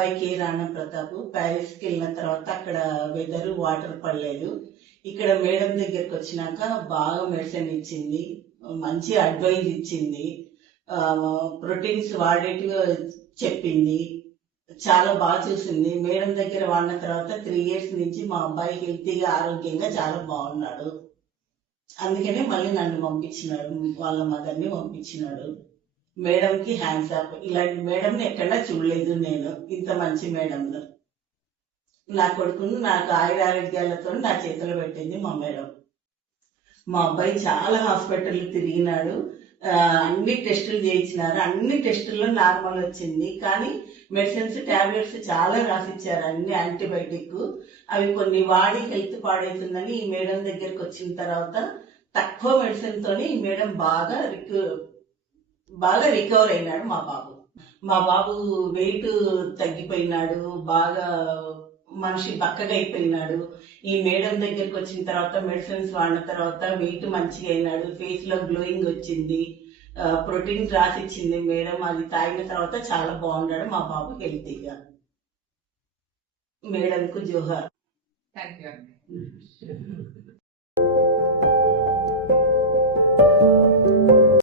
అబ్బాయికి రాణా ప్రతాప్ ప్యారిస్కి వెళ్ళిన తర్వాత అక్కడ వెదర్ వాటర్ పడలేదు. ఇక్కడ మేడం దగ్గరికి వచ్చినాక బాగా మెడిసిన్ ఇచ్చింది, మంచి అడ్వైజ్ ఇచ్చింది, ప్రోటీన్స్ వాడేట్టుగా చెప్పింది, చాలా బాగా చూసింది. మేడం దగ్గర వాడిన తర్వాత 3 years నుంచి మా అబ్బాయి హెల్తీగా ఆరోగ్యంగా చాలా బాగున్నాడు. అందుకనే మళ్ళీ నన్ను పంపించినాడు, వాళ్ళ మదర్ని పంపించినాడు. మేడంకి హ్యాండ్స్ అప్. ఇలాంటి మేడంని ఎక్కడా చూడలేదు నేను, ఇంత మంచి మేడంను. నా కొడుకును నాకు ఆయురారోగ్యాలతో నా చేతిలో పెట్టింది మా మేడం. మా అబ్బాయి చాలా హాస్పిటల్ తిరిగినాడు, అన్ని టెస్టులు చేయించినారు. అన్ని టెస్టుల్లో నార్మల్ వచ్చింది. కానీ మెడిసిన్స్ టాబ్లెట్స్ చాలా రాసిచ్చారు, అన్ని యాంటీబయాటిక్. అవి కొన్ని వాడి హెల్త్ పాడవుతుందని ఈ మేడం దగ్గరికి వచ్చిన తర్వాత తక్కువ మెడిసిన్ తోని ఈ మేడం బాగా రికవర్ అయినాడు మా బాబు వెయిట్ తగ్గిపోయినాడు, బాగా మనిషి బక్కగా అయిపోయినాడు. ఈ మేడం దగ్గరికి వచ్చిన తర్వాత మెడిసిన్స్ వాడిన తర్వాత వెయిట్ మంచిగా అయినాడు, ఫేస్ లో గ్లోయింగ్ వచ్చింది, ప్రోటీన్ రాసిచ్చింది మేడం. అది తాగిన తర్వాత చాలా బాగున్నాడు మా బాబు హెల్తీగా. మేడంకు జోహార్. Thank you.